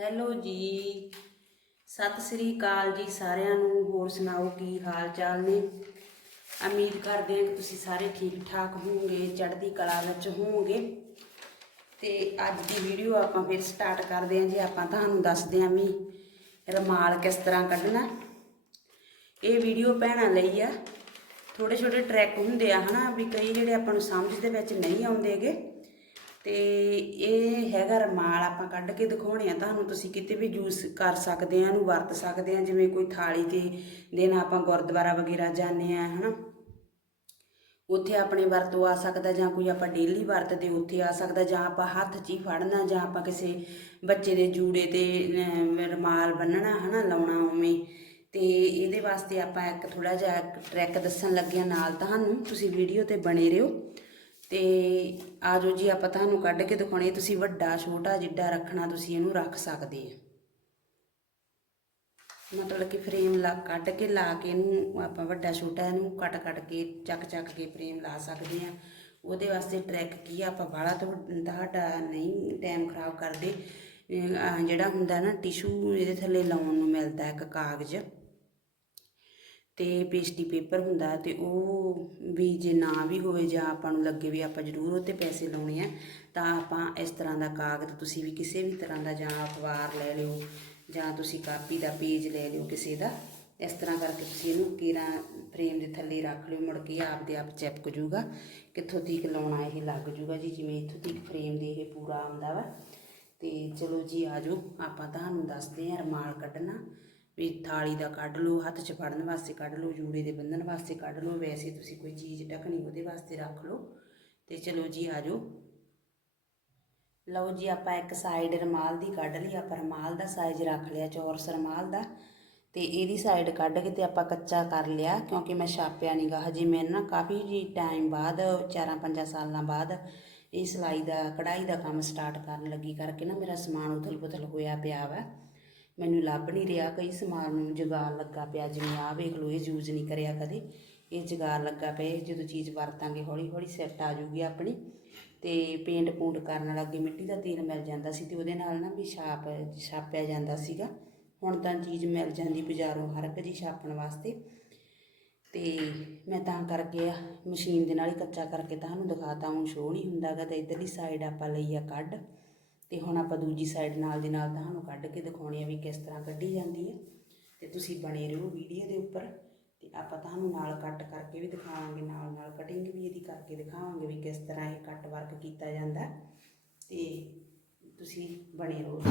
Hello ਜੀ। ਸਤਿ ਸ੍ਰੀ ਅਕਾਲ ਜੀ ਸਾਰਿਆਂ ਨੂੰ, ਹੋਰ ਸੁਣਾਓ ਕੀ ਹਾਲ ਚਾਲ ਨੇ? ਉਮੀਦ ਕਰਦੇ ਹਾਂ ਕਿ ਤੁਸੀਂ ਸਾਰੇ ਠੀਕ ਠਾਕ ਹੋਵੋਗੇ, ਚੜ੍ਹਦੀ ਕਲਾ ਵਿੱਚ ਹੋਵੋਗੇ। ਤੇ ਅੱਜ ਦੀ ਵੀਡੀਓ ਆਪਾਂ ਫਿਰ ਸਟਾਰਟ ਕਰਦੇ ਹਾਂ ਜੀ। ਆਪਾਂ ਤੁਹਾਨੂੰ ਦੱਸਦੇ ਹਾਂ ਵੀ ਰਮਾਲ ਕਿਸ ਤਰ੍ਹਾਂ ਕੱਢਣਾ। ਇਹ ਵੀਡੀਓ ਭੈਣਾਂ ਲਈ ਆ। ਥੋੜੇ ਛੋਟੇ ਟਰੈਕ ਹੁੰਦੇ ਆ ਹਨਾ, ਵੀ ਕਈ ਜਿਹੜੇ ਆਪਾਂ ਨੂੰ ਸਮਝ ਦੇ ਵਿੱਚ ਨਹੀਂ ਆਉਂਦੇਗੇ। ਤੇ ਇਹ ਹੈਗਾ ਰਮਾਲ ਆਪਾਂ ਕੱਢ ਕੇ ਦਿਖਾਉਣੇ ਆ। ਤੁਹਾਨੂੰ ਤੁਸੀਂ ਕਿਤੇ ਵੀ ਯੂਜ਼ ਕਰ ਸਕਦੇ ਆ ਇਹਨੂੰ ਵਰਤ ਸਕਦੇ ਆ। ਜਿਵੇਂ ਕੋਈ ਥਾਲੀ ਤੇ ਦਿਨ ਆਪਾਂ ਗੁਰਦੁਆਰਾ ਵਗੈਰਾ ਜਾਂਦੇ ਆ ਹਨਾ। ਉੱਥੇ ਆਪਣੇ ਵਰਤੋਂ ਆ ਸਕਦਾ ਜਾਂ ਕੋਈ ਆਪਾਂ ਡੇਲੀ ਵਰਤਦੇ ਉੱਥੇ ਆ ਸਕਦਾ ਜਾਂ ਆਪਾਂ ਹੱਥ 'ਚ ਹੀ ਫੜਨਾ ਜਾਂ ਆਪਾਂ ਕਿਸੇ ਬੱਚੇ ਦੇ ਜੂੜੇ ਤੇ ਅਮ, ਰੁਮਾਲ ਬੰਨਣਾ ਹਨਾ ਲਾਉਣਾ ਉਵੇਂ। ਤੇ ਇਹਦੇ ਵਾਸਤੇ ਆਪਾਂ ਇੱਕ ਥੋੜਾ ਜਿਹਾ ਟਰੈਕ ਦੱਸਣ ਲੱਗਿਆ ਨਾਲ। ਤੁਹਾਨੂੰ ਤੁਸੀਂ ਵੀਡੀਓ ਤੇ ਬਣੇ ਰਹੋ। ਤੇ ਆਜੋ ਜੀ, ਆਪਾਂ ਤੁਹਾਨੂੰ ਕੱਢ ਕੇ ਦਿਖਾਉਣੇ। ਤੁਸੀਂ ਵੱਡਾ, ਛੋਟਾ ਜਿੱਡਾ ਰੱਖਣਾ, ਤੁਸੀਂ ਇਹਨੂੰ ਰੱਖ ਸਕਦੇ ਆ। ਮਤਲਬ ਕਿ ਫਰੇਮ ਲਾ, ਕੱਢ ਕੇ ਲਾ ਕੇ ਇਹਨੂੰ, ਆਪਾਂ ਵੱਡਾ, ਛੋਟਾ ਇਹਨੂੰ ਕੱਟ ਕੱਟ ਕੇ, ਚੱਕ ਚੱਕ ਕੇ ਫਰੇਮ ਲਾ ਸਕਦੇ ਆ। ਉਹਦੇ ਵਾਸਤੇ ਟਰੈਕ ਕੀ ਆ, ਆਪਾਂ ਬਾਹਲਾ ਤੋਂ ਤੁਹਾਡਾ ਨਹੀਂ ਟਾਈਮ ਖਰਾਬ ਕਰਦੇ। ਜਿਹੜਾ ਹੁੰਦਾ ਨਾ ਟਿਸ਼ੂ ਇਹਦੇ ਥੱਲੇ ਲਾਉਣ ਨੂੰ ਮਿਲਦਾ ਇੱਕ ਕਾਗਜ਼। ਤੇ ਪੇਸਟੀ ਪੇਪਰ ਹੁੰਦਾ ਤੇ ਉਹ ਵੀ ਜੇ ਨਾ ਵੀ ਹੋਵੇ ਜਾਂ ਆਪਾਂ ਨੂੰ ਲੱਗੇ ਵੀ ਆਪਾਂ ਜ਼ਰੂਰ ਉਹ ਤੇ ਪੈਸੇ ਲਾਉਣੇ ਆ, ਤਾਂ ਆਪਾਂ ਇਸ ਤਰ੍ਹਾਂ ਦਾ ਕਾਗਜ਼ ਤੁਸੀਂ ਵੀ ਕਿਸੇ ਵੀ ਤਰ੍ਹਾਂ ਦਾ ਜਾਂ ਅਖਬਾਰ ਲੈ ਲਿਓ ਜਾਂ ਤੁਸੀਂ ਕਾਪੀ ਦਾ ਪੇਜ ਲੈ ਲਿਓ ਕਿਸੇ ਦਾ, ਇਸ ਤਰ੍ਹਾਂ ਕਰਕੇ ਤੁਸੀਂ ਇਹਨੂੰ ਕੀਰਾ ਫਰੇਮ ਦੇ ਥੱਲੇ ਰੱਖ ਲਿਓ, ਮੁੜ ਕੇ ਆਪਦੇ ਆਪ ਚਿਪਕ ਜੂਗਾ ਕਿੱਥੋਂ ਤੀਕ ਲਾਉਣਾ ਇਹ ਲੱਗ ਜੂਗਾ ਜੀ, ਜਿਵੇਂ ਇੱਥੋਂ ਤੀਕ ਫਰੇਮ ਦੇ ਇਹ ਪੂਰਾ ਆਉਂਦਾ ਵਾ। ਤੇ ਚਲੋ ਜੀ ਆਜੋ ਆਪਾਂ ਤੁਹਾਨੂੰ ਦੱਸਦੇ ਹਾਂ ਰਮਾਲ ਕੱਢਣਾ। ਵੀ ਥਾਲੀ ਦਾ ਕੱਢ ਲਓ, ਹੱਥ 'ਚ ਫੜਨ ਵਾਸਤੇ ਕੱਢ ਲਓ, ਜੂੜੇ ਦੇ ਬੰਨਣ ਵਾਸਤੇ ਕੱਢ ਲਓ, ਵੈਸੇ ਤੁਸੀਂ ਕੋਈ ਚੀਜ਼ ਢੱਕਣੀ ਉਹਦੇ ਵਾਸਤੇ ਰੱਖ ਲਓ। ਤੇ ਚਲੋ ਜੀ ਆ ਜਾਓ। ਲਓ ਜੀ, ਆਪਾਂ ਇੱਕ ਸਾਈਡ ਰਮਾਲ ਦੀ ਕੱਢ ਲਈ, ਆਪਾਂ ਰਮਾਲ ਦਾ ਸਾਈਜ਼ ਰੱਖ ਲਿਆ, ਚੌਰਸ ਰਮਾਲ ਦਾ। ਤੇ ਇਹਦੀ ਸਾਈਡ ਕੱਢ ਕੇ ਤੇ ਆਪਾਂ ਕੱਚਾ ਕਰ ਲਿਆ, ਕਿਉਂਕਿ ਮੈਂ ਛਾਪਿਆ ਨਹੀਂਗਾ ਹਜੇ ਮੈਂ ਨਾ ਕਾਫੀ ਜੀ ਟਾਈਮ ਬਾਅਦ 4-5 ਸਾਲਾਂ ਬਾਅਦ ਇਹ ਸਿਲਾਈ ਦਾ, ਕਢਾਈ ਦਾ ਕੰਮ ਸਟਾਰਟ ਕਰਨ ਲੱਗੀ, ਕਰਕੇ ਨਾ ਮੇਰਾ ਸਮਾਨ ਉਥਲ-ਪੁਥਲ ਹੋਇਆ ਪਿਆ ਵਾ। ਮੈਨੂੰ ਲੱਭ ਨਹੀਂ ਰਿਹਾ, ਕਈ ਸਮਾਨ ਨੂੰ ਜੁਗਾੜ ਲੱਗਾ ਪਿਆ, ਜਿਵੇਂ ਆਹ ਵੇਖ ਲਓ, ਇਹ ਯੂਜ਼ ਨਹੀਂ ਕਰਿਆ ਕਦੇ। ਇਹ ਜੁਗਾੜ ਲੱਗਾ ਪਿਆ, ਇਹ ਜਦੋਂ ਚੀਜ਼ ਵਰਤਾਂਗੇ ਹੌਲੀ ਹੌਲੀ ਸੈੱਟ ਆ ਜੂਗੀ ਆਪਣੀ। ਤੇ ਪੇਂਟ ਪੂੰਟ ਕਰਨ ਅੱਗੇ ਮਿੱਟੀ ਦਾ ਤੇਲ ਮਿਲ ਜਾਂਦਾ ਸੀ ਤੇ ਉਹਦੇ ਨਾਲ ਨਾ ਵੀ ਛਾਪ, ਛਾਪਿਆ ਜਾਂਦਾ ਸੀਗਾ। ਹੁਣ ਤਾਂ ਚੀਜ਼ ਮਿਲ ਜਾਂਦੀ ਬਾਜ਼ਾਰੋਂ ਹਰ ਇੱਕ ਜੀ ਛਾਪਣ ਵਾਸਤੇ। ਤੇ ਮੈਂ ਤਾਂ ਕਰਕੇ ਮਸ਼ੀਨ ਦੇ ਨਾਲ ਹੀ ਕੱਚਾ ਕਰਕੇ ਤੁਹਾਨੂੰ ਦਿਖਾਤਾ, ਹੁਣ ਸ਼ੋਅ ਨਹੀਂ ਹੁੰਦਾਗਾ ਤਾਂ ਇਧਰਲੀ ਸਾਈਡ ਆਪਾਂ ਲਈ ਆ ਕੱਢ। ਤੇ ਹੁਣ ਆਪਾਂ ਦੂਜੀ ਸਾਈਡ ਨਾਲ ਦੀ ਨਾਲ ਤੁਹਾਨੂੰ ਕੱਢ ਕੇ ਦਿਖਾਉਣੀ ਆ ਵੀ ਕਿਸ ਤਰ੍ਹਾਂ ਕੱਢੀ ਜਾਂਦੀ ਹੈ ਤੇ ਤੁਸੀਂ ਬਣੇ ਰਹੋ ਵੀਡੀਓ ਦੇ ਉੱਪਰ ਤੇ ਆਪਾਂ ਤੁਹਾਨੂੰ ਨਾਲ ਕੱਟ ਕਰਕੇ ਵੀ ਦਿਖਾਵਾਂਗੇ, ਨਾਲ ਨਾਲ ਕਟਿੰਗ ਵੀ ਇਹਦੀ ਕਰਕੇ ਦਿਖਾਵਾਂਗੇ ਵੀ ਕਿਸ ਤਰ੍ਹਾਂ ਇਹ ਕੱਟ ਵਰਕ ਕੀਤਾ ਜਾਂਦਾ। ਤੇ ਤੁਸੀਂ ਬਣੇ ਰਹੋ।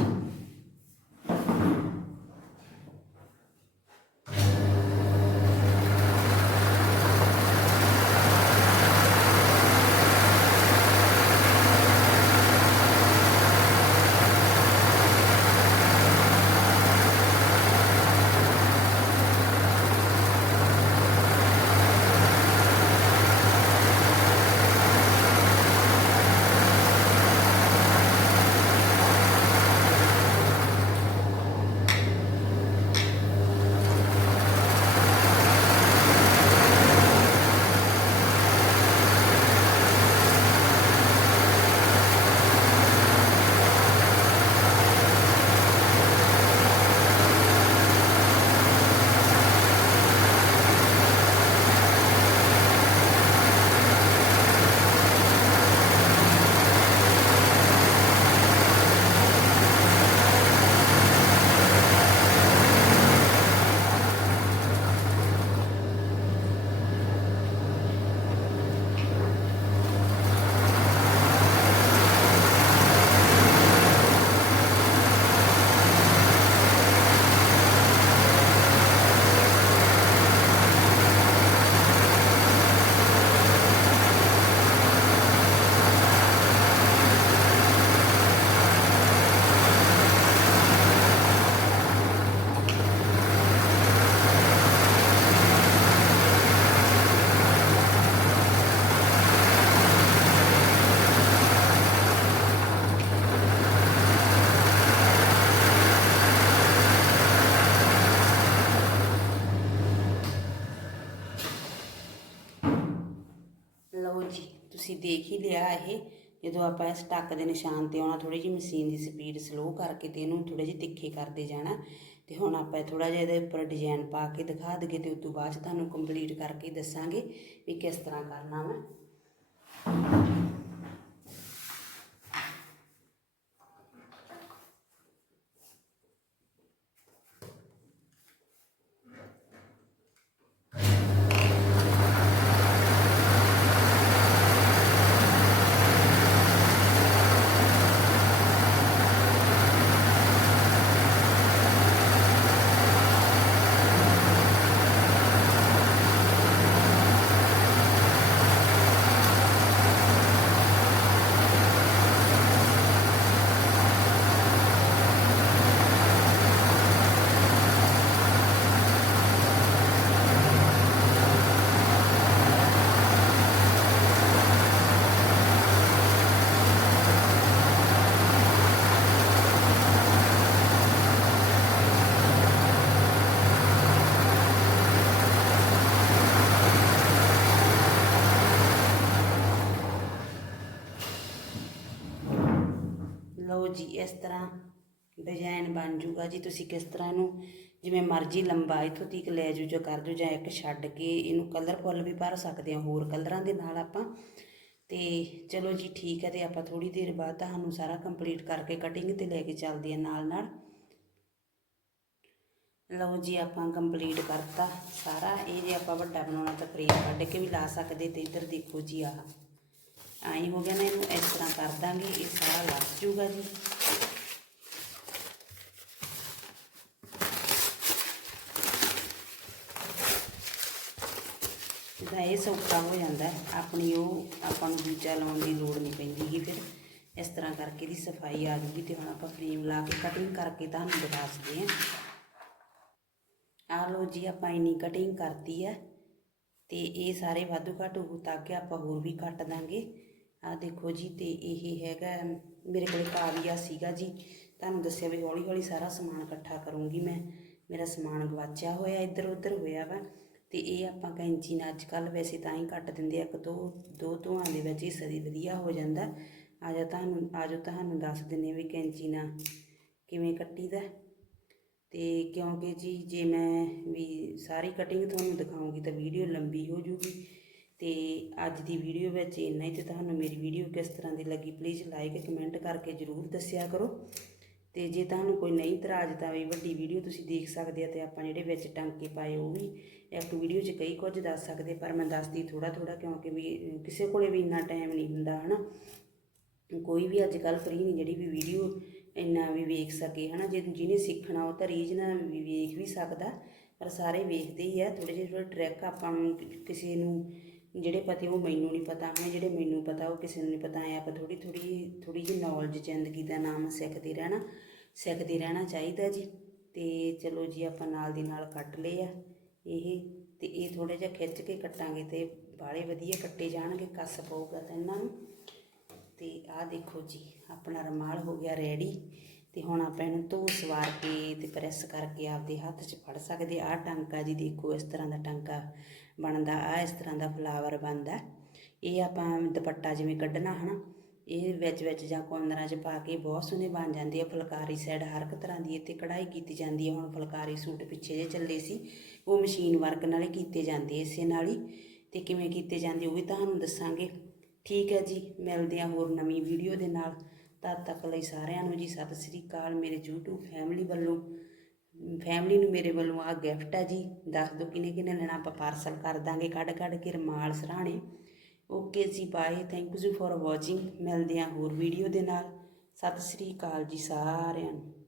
ਦੇਖ ਹੀ ਲਿਆ ਇਹ, ਜਦੋਂ ਆਪਾਂ ਇਸ ਟੱਕ ਦੇ ਨਿਸ਼ਾਨ ਤੇ ਆਉਣਾ ਥੋੜੀ ਜਿਹੀ ਮਸ਼ੀਨ ਦੀ ਸਪੀਡ ਸਲੋ ਕਰਕੇ ਤੇ ਇਹਨੂੰ ਥੋੜੇ ਜਿਹੇ ਤਿੱਖੇ ਕਰਦੇ ਜਾਣਾ, ਤੇ ਹੁਣ ਆਪਾਂ ਥੋੜਾ ਜਿਹਾ ਇਹਦੇ ਉੱਪਰ ਡਿਜ਼ਾਈਨ ਪਾ ਕੇ ਦਿਖਾ ਦਈਏ ਤੇ ਉਸ ਤੋਂ ਬਾਅਦ 'ਚ ਤੁਹਾਨੂੰ ਕੰਪਲੀਟ ਕਰਕੇ ਦੱਸਾਂਗੇ ਵੀ ਕਿਸ ਤਰ੍ਹਾਂ ਕਰਨਾ ਵਾ। ਲਓ ਜੀ, ਇਸ ਤਰ੍ਹਾਂ ਡਿਜ਼ਾਈਨ ਬਣ ਜੂਗਾ ਜੀ। ਤੁਸੀਂ ਕਿਸ ਤਰ੍ਹਾਂ ਇਹਨੂੰ ਜਿਵੇਂ ਮਰਜ਼ੀ ਲੰਬਾ ਇਥੋਂ ਤੀਕ ਲੈ ਜੂ ਜੋ ਕਰ ਦਿਓ ਜਾਂ ਇੱਕ ਛੱਡ ਕੇ ਇਹਨੂੰ ਕਲਰਫੁੱਲ ਵੀ ਭਰ ਸਕਦੇ ਹਾਂ, ਹੋਰ ਕਲਰਾਂ ਦੇ ਨਾਲ ਆਪਾਂ। ਤੇ ਚਲੋ ਜੀ, ਠੀਕ ਹੈ, ਤੇ ਆਪਾਂ ਥੋੜੀ ਦੇਰ ਬਾਅਦ ਤੁਹਾਨੂੰ ਸਾਰਾ ਕੰਪਲੀਟ ਕਰਕੇ ਕਟਿੰਗ ਤੇ ਲੈ ਕੇ ਚੱਲਦੇ ਹਾਂ ਨਾਲ ਨਾਲ ਲਓ ਜੀ, ਆਪਾਂ ਕੰਪਲੀਟ ਕਰਤਾ ਸਾਰਾ। ਇਹ ਜੇ ਆਪਾਂ ਵੱਡਾ ਬਣਾਉਣਾ ਤਾਂ ਫਰੇਮ ਕੱਢ ਕੇ ਵੀ ਲਾ ਸਕਦੇ ਤੇ ਇੱਧਰ ਦੇਖੋ ਜੀ ਆਹ। ਆਈ ਹੋ ਗਿਆ ਨਾ ਇਹਨੂੰ, ਇਸ ਤਰ੍ਹਾਂ ਕਰ ਦਾਂਗੇ, ਇਹ ਸਾਰਾ ਲੱਗ ਜੂਗਾ ਜੀ। ਇਹਦਾ ਇਹ ਸੌਖਾ ਹੋ ਜਾਂਦਾ ਆਪਣੀ ਉਹ, ਆਪਾਂ ਨੂੰ ਦੂਜਾ ਲਾਉਣ ਦੀ ਲੋੜ ਨਹੀਂ ਪੈਂਦੀ ਫਿਰ। ਇਸ ਤਰ੍ਹਾਂ ਕਰਕੇ ਦੀ ਸਫ਼ਾਈ ਆ ਜੂਗੀ ਤੇ ਹੁਣ ਆਪਾਂ ਫਰੇਮ ਲਾ ਕੇ ਕਟਿੰਗ ਕਰਕੇ ਤੁਹਾਨੂੰ ਦਿਖਾ ਸਕਦੇ ਹਾਂ। ਆ ਲੋ ਜੀ, ਆਪਾਂ ਇੰਨੀ ਕਟਿੰਗ ਕਰਤੀ ਹੈ ਤੇ ਇਹ ਸਾਰੇ ਵਾਧੂ ਘਾਟੂ ਤਾਂ ਕਿ ਆਪਾਂ ਹੋਰ ਵੀ ਕੱਟ ਦਾਂਗੇ। ਆ ਦੇਖੋ ਜੀ ਤੇ ਇਹ ਹੈਗਾ, ਮੇਰੇ ਕੋਲ ਕਾਵੀਆ ਸੀਗਾ ਜੀ। ਤੁਹਾਨੂੰ ਦੱਸਿਆ ਵੀ ਹੌਲੀ ਹੌਲੀ ਸਾਰਾ ਸਮਾਨ ਇਕੱਠਾ ਕਰੂੰਗੀ ਮੈਂ। ਮੇਰਾ ਸਮਾਨ ਗਵਾਚਿਆ ਹੋਇਆ ਇੱਧਰ ਉੱਧਰ ਹੋਇਆ ਵਾ ਤੇ ਇਹ ਆਪਾਂ ਕੈਂਚੀ ਨਾਲ ਅੱਜ ਕੱਲ ਵੈਸੇ ਤਾਂ ਹੀ ਕੱਟ ਦਿੰਦੇ ਆ, ਇੱਕ ਦੋ ਦੋ ਧੂਆਂ ਦੇ ਵਿੱਚ ਹੀ ਸਦੀ ਵਧੀਆ ਹੋ ਜਾਂਦਾ। ਆ ਜਾ ਤੁਹਾਨੂੰ, ਆ ਜਾਓ ਤੁਹਾਨੂੰ ਦੱਸ ਦਿੰਨੇ ਵੀ ਕੈਂਚੀ ਨਾਲ ਕਿਵੇਂ ਕੱਟੀਦਾ। ਤੇ ਕਿਉਂਕਿ ਜੀ ਜੇ ਮੈਂ ਵੀ ਸਾਰੀ ਕਟਿੰਗ ਤੁਹਾਨੂੰ ਦਿਖਾਉਂਗੀ ਤਾਂ ਵੀਡੀਓ ਲੰਬੀ ਹੋ ਜੂਗੀ। ਤੇ ਅੱਜ ਦੀ ਵੀਡੀਓ ਵਿੱਚ ਇੰਨਾ ਹੀ ਤੇ ਤੁਹਾਨੂੰ ਮੇਰੀ ਵੀਡੀਓ ਕਿਸ ਤਰ੍ਹਾਂ ਦੀ ਲੱਗੀ ਪਲੀਜ਼ ਲਾਈਕ ਕਮੈਂਟ ਕਰਕੇ ਜਰੂਰ ਦੱਸਿਆ ਕਰੋ। ਤੇ ਜੇ ਤੁਹਾਨੂੰ ਕੋਈ ਨਹੀਂ ਇਤਰਾਜ਼ ਤਾਂ ਵੀ ਵੱਡੀ ਵੀਡੀਓ ਤੁਸੀਂ ਦੇਖ ਸਕਦੇ ਆ ਤੇ ਆਪਾਂ ਜਿਹੜੇ ਵਿੱਚ ਟਾਂਕੇ ਪਾਏ ਉਹ ਵੀ ਇੱਕ ਵੀਡੀਓ 'ਚ ਕਈ ਕੁਝ ਦੱਸ ਸਕਦੇ, ਪਰ ਮੈਂ ਦੱਸਦੀ ਥੋੜਾ ਥੋੜਾ ਕਿਉਂਕਿ ਵੀ ਕਿਸੇ ਕੋਲੇ ਵੀ ਇੰਨਾ ਟਾਈਮ ਨਹੀਂ ਹੁੰਦਾ, ਹਨਾ। ਕੋਈ ਵੀ ਅੱਜ ਕੱਲ ਫ੍ਰੀ ਨਹੀਂ ਜਿਹੜੀ ਵੀ ਵੀਡੀਓ ਇੰਨਾ ਵੀ ਵੇਖ ਸਕੇ, ਹਨਾ। ਜੇ ਜਿਹਨੇ ਸਿੱਖਣਾ ਉਹ ਤਾਂ ਰੀਝ ਨਾਲ ਵੀ ਵੇਖ ਵੀ ਸਕਦਾ, ਪਰ ਸਾਰੇ ਵੇਖਦੇ ਹੀ ਆ। ਥੋੜੇ ਜਿਹੇ ਟਰੈਕ ਆਪਾਂ ਕਿਸੇ ਨੂੰ ਜਿਹੜੇ ਪਤੇ ਉਹ ਮੈਨੂੰ ਨਹੀਂ ਪਤਾ, ਹਨ, ਜਿਹੜੇ ਮੈਨੂੰ ਪਤਾ, ਉਹ ਕਿਸੇ ਨੂੰ ਨਹੀਂ ਪਤਾ, ਐ ਆਪਾਂ ਥੋੜੀ ਥੋੜੀ ਥੋੜੀ ਜਿਹੀ ਨੌਲੇਜ ਜ਼ਿੰਦਗੀ ਦਾ ਨਾਮ ਸਿੱਖਦੇ ਰਹਿਣਾ ਸਿੱਖਦੇ ਰਹਿਣਾ ਚਾਹੀਦਾ ਜੀ। ਤੇ ਚਲੋ ਜੀ, ਆਪਾਂ ਨਾਲ ਦੀ ਨਾਲ ਕੱਟ ਲਏ ਆ ਇਹ, ਤੇ ਇਹ ਥੋੜਾ ਜਿਹਾ ਖਿੱਚ ਕੇ ਕੱਟਾਂਗੇ ਤੇ ਬਾਲੇ ਵਧੀਆ ਕੱਟੇ ਜਾਣਗੇ, ਕੱਸ ਪਊਗਾ ਤਾਂ ਇਹਨਾਂ ਨੂੰ। ਤੇ ਆਹ ਦੇਖੋ ਜੀ, ਆਪਣਾ ਰਮਾਲ ਹੋ ਗਿਆ ਰੈਡੀ ਤੇ ਹੁਣ ਆਪਾਂ ਇਹਨੂੰ ਧੋ ਸਵਾਰ ਕੇ ਤੇ ਪ੍ਰੈਸ ਕਰਕੇ ਆਪਦੇ ਹੱਥ 'ਚ ਫੜ ਸਕਦੇ ਆਹ ਟਾਂਕਾ ਜੀ ਦੇਖੋ, ਇਸ ਤਰ੍ਹਾਂ ਦਾ ਟਾਂਕਾ ਬਣਦਾ ਆ ਇਸ ਤਰ੍ਹਾਂ ਦਾ ਫਲਾਵਰ ਬਣਦਾ। ਇਹ ਆਪਾਂ ਦੁਪੱਟਾ ਜਿਵੇਂ ਕੱਢਣਾ ਹਨਾ, ਇਹ ਵਿੱਚ ਵਿੱਚ ਜਾਂ ਕੋਨਰਾਂ 'ਚ ਪਾ ਕੇ ਬਹੁਤ ਸੋਹਣੇ ਬਣ ਜਾਂਦੇ ਆ। ਫੁਲਕਾਰੀ ਸਾਈਡ ਹਰ ਇੱਕ ਤਰ੍ਹਾਂ ਦੀ ਇੱਥੇ ਕਢਾਈ ਕੀਤੀ ਜਾਂਦੀ ਹੈ ਹੁਣ ਫੁਲਕਾਰੀ ਸੂਟ ਪਿੱਛੇ ਜੇ ਚੱਲੇ ਸੀ, ਉਹ ਮਸ਼ੀਨ ਵਰਕ ਨਾਲ ਹੀ ਕੀਤੇ ਜਾਂਦੇ ਇਸੇ ਨਾਲ ਹੀ। ਤੇ ਕਿਵੇਂ ਕੀਤੇ ਜਾਂਦੇ ਉਹ ਵੀ ਤੁਹਾਨੂੰ ਦੱਸਾਂਗੇ। ਠੀਕ ਹੈ ਜੀ, ਮਿਲਦੇ ਆ ਹੋਰ ਨਵੀਂ ਵੀਡੀਓ ਦੇ ਨਾਲ। ਤਦ ਤੱਕ ਲਈ ਸਾਰਿਆਂ ਨੂੰ ਜੀ, ਸਤਿ ਸ੍ਰੀ ਅਕਾਲ। ਮੇਰੇ YouTube ਫੈਮਿਲੀ ਵੱਲੋਂ ਫੈਮਿਲੀ ਨੂੰ ਮੇਰੇ ਵੱਲੋਂ ਆ ਗਿਫਟ ਹੈ ਜੀ। ਦੱਸ ਦਿਓ ਕਿਨੇ ਕਿਨੇ ਲੈਣਾ, ਆਪਾਂ ਪਾਰਸਲ ਕਰ ਦਾਂਗੇ ਕੱਢ ਕੱਢ ਕੇ ਰਮਾਲ ਸਰਾਣੇ। Okay ji bye thank you for watching ਮਿਲਦੇ ਹਾਂ ਹੋਰ ਵੀਡੀਓ ਦੇ ਨਾਲ। ਸਤਿ ਸ੍ਰੀ ਅਕਾਲ ਜੀ ਸਾਰਿਆਂ ਨੂੰ।